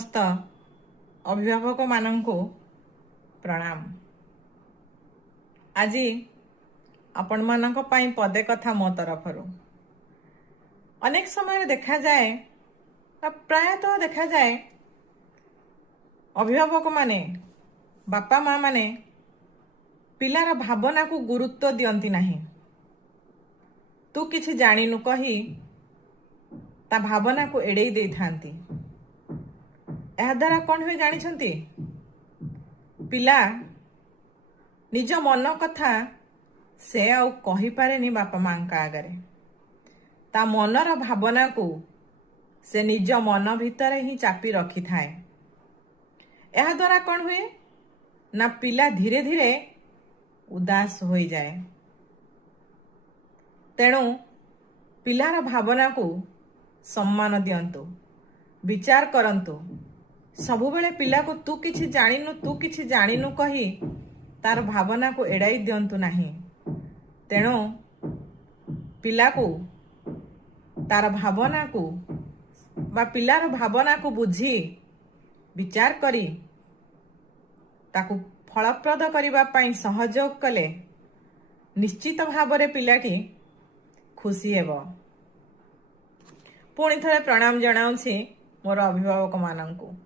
समस्त अभिभावक मानंको प्रणाम। आज आपण मानक पाई पदे कथा मो तरफरु अनेक समय देखा जाए प्रायतः देखा जाए अभिभावक माने बापा माँ माने पिलार भावना को गुरुत्व दियंती नहीं। तू किछि जानिनु कही ता भावना को एड़े दे थांती। एहा द्वारा कौन हुए जानिछंती? पिला निज मन कथा से आउ कही पारेनी बापा माँ का आगरे। ता मनर भावना को से निज मन भितर ही चापी रखी थाए। एहा द्वारा कौन हुए ना पिला धीरे धीरे उदास हो जाए। तेणु पिलार भावना को सम्मान दियंतु, विचार करंतु। सबुबेले पिला को तू किछि जानिनु कही तार भावना को एड़ाई दियंतु नहीं। तेणु पिला को तार भावना को बा पिलार भावना को बुझी विचार करी ताकू फलप्रद करिबा पाई सहयोग कले निश्चित भावरे पिलाटी खुशी हेबो। पुणी थरे प्रणाम जणाउछि मोर अभिभावक मानंकु।